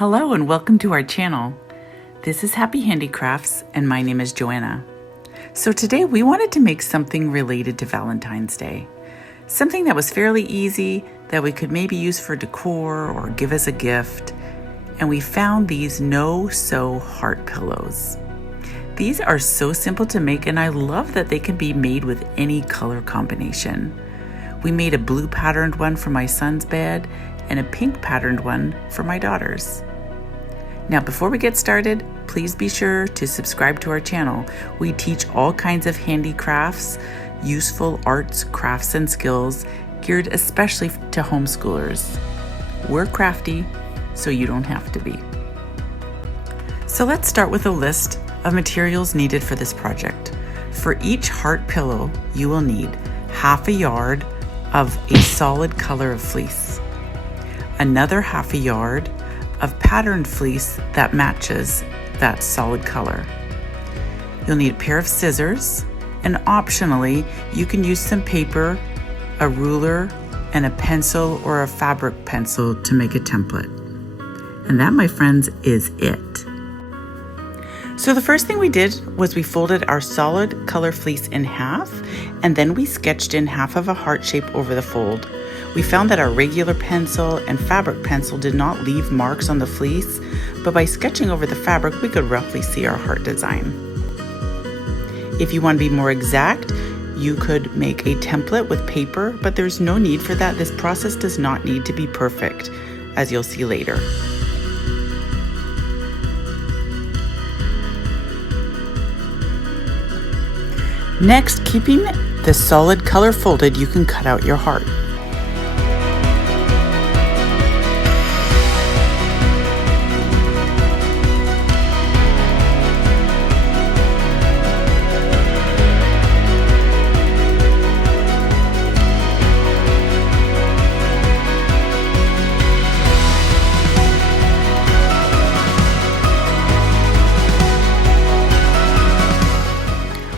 Hello and welcome to our channel. This is Happy Handicrafts and my name is Joanna. So today we wanted to make something related to Valentine's Day. Something that was fairly easy that we could maybe use for decor or give as a gift. And we found these no-sew heart pillows. These are so simple to make and I love that they can be made with any color combination. We made a blue patterned one for my son's bed and a pink patterned one for my daughter's. Now before we get started, please be sure to subscribe to our channel. We teach all kinds of handicrafts, useful arts, crafts, and skills geared especially to homeschoolers. We're crafty, so you don't have to be. So let's start with a list of materials needed for this project. For each heart pillow, you will need half a yard of a solid color of fleece, another half a yard of patterned fleece that matches that solid color. You'll need a pair of scissors, and optionally, you can use some paper, a ruler, and a pencil or a fabric pencil to make a template. And that, my friends, is it. So the first thing we did was we folded our solid color fleece in half, and then we sketched in half of a heart shape over the fold. We found that our regular pencil and fabric pencil did not leave marks on the fleece, but by sketching over the fabric, we could roughly see our heart design. If you want to be more exact, you could make a template with paper, but there's no need for that. This process does not need to be perfect, as you'll see later. Next, keeping the solid color folded, you can cut out your heart.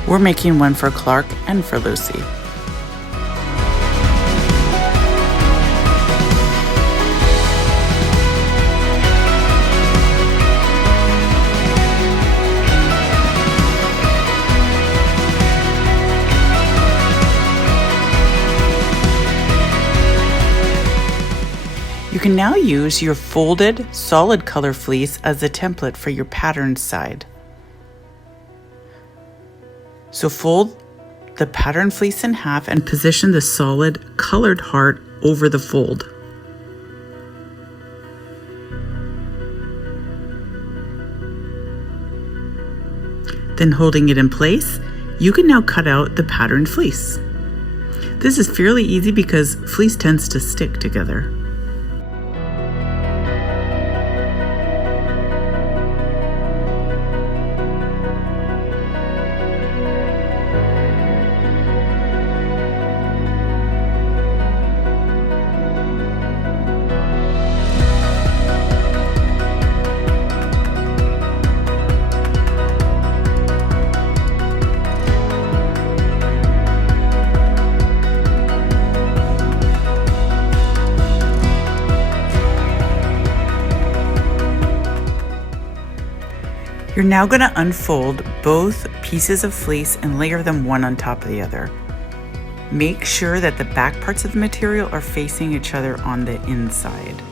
We're making one for Clark and for Lucy. You can now use your folded solid color fleece as the template for your patterned side. So fold the pattern fleece in half and position the solid colored heart over the fold. Then holding it in place, you can now cut out the patterned fleece. This is fairly easy because fleece tends to stick together. You're now going to unfold both pieces of fleece and layer them one on top of the other. Make sure that the back parts of the material are facing each other on the inside.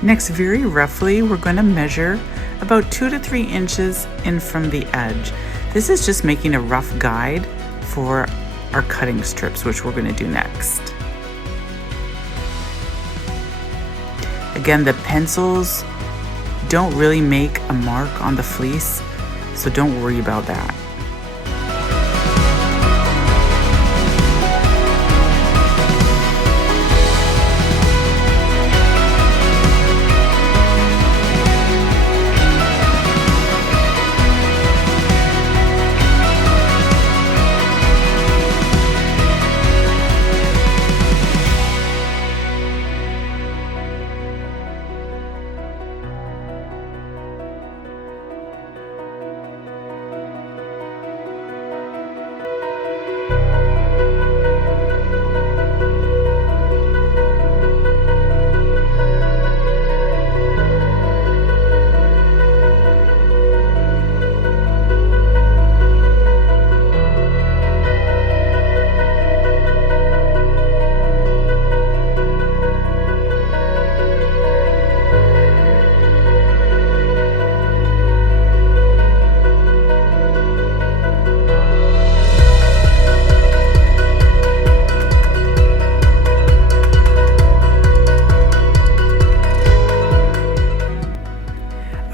Next, very roughly, we're going to measure about 2 to 3 inches in from the edge. This is just making a rough guide for our cutting strips, which we're going to do next. Again, the pencils don't really make a mark on the fleece, so don't worry about that.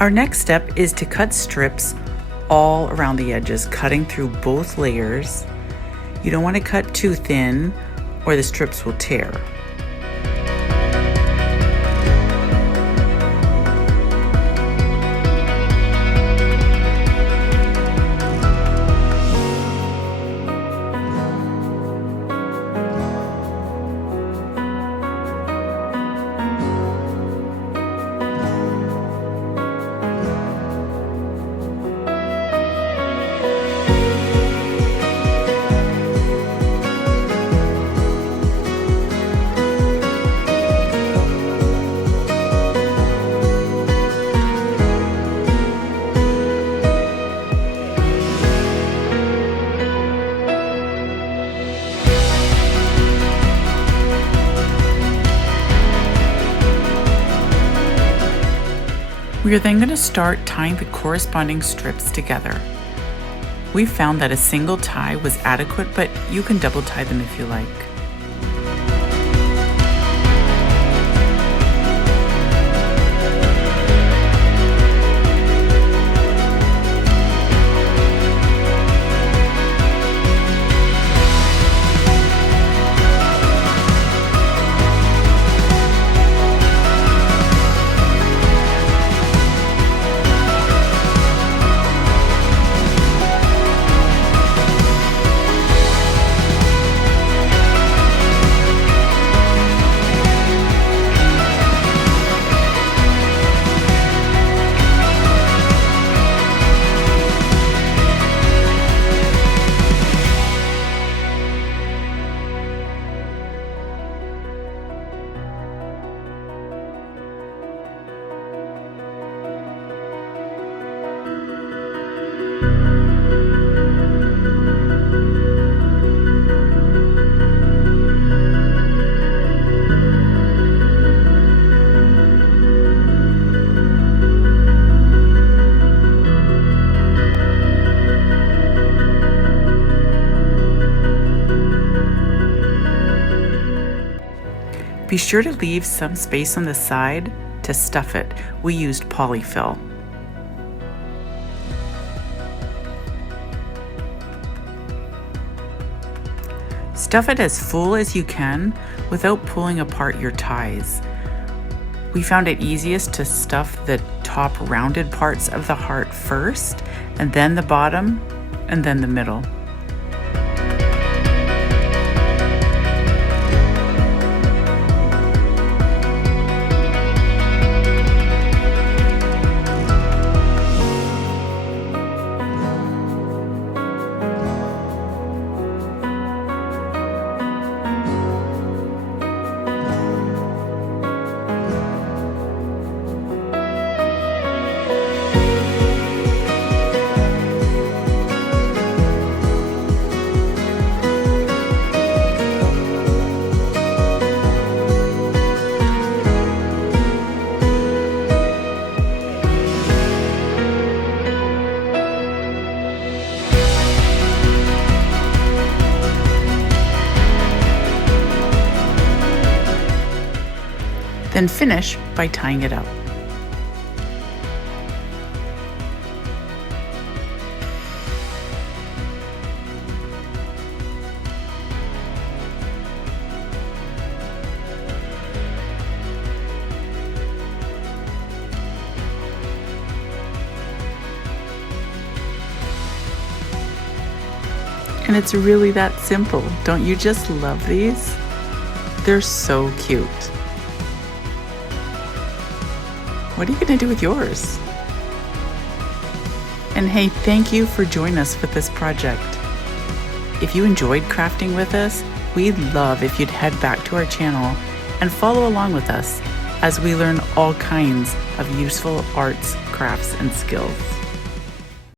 Our next step is to cut strips all around the edges, cutting through both layers. You don't want to cut too thin or the strips will tear. We are then going to start tying the corresponding strips together. We found that a single tie was adequate, but you can double tie them if you like. Be sure to leave some space on the side to stuff it. We used polyfill. Stuff it as full as you can without pulling apart your ties. We found it easiest to stuff the top rounded parts of the heart first, and then the bottom, and then the middle. Then finish by tying it up. And it's really that simple. Don't you just love these? They're so cute. What are you going to do with yours? And hey, thank you for joining us with this project. If you enjoyed crafting with us, we'd love if you'd head back to our channel and follow along with us as we learn all kinds of useful arts, crafts, and skills.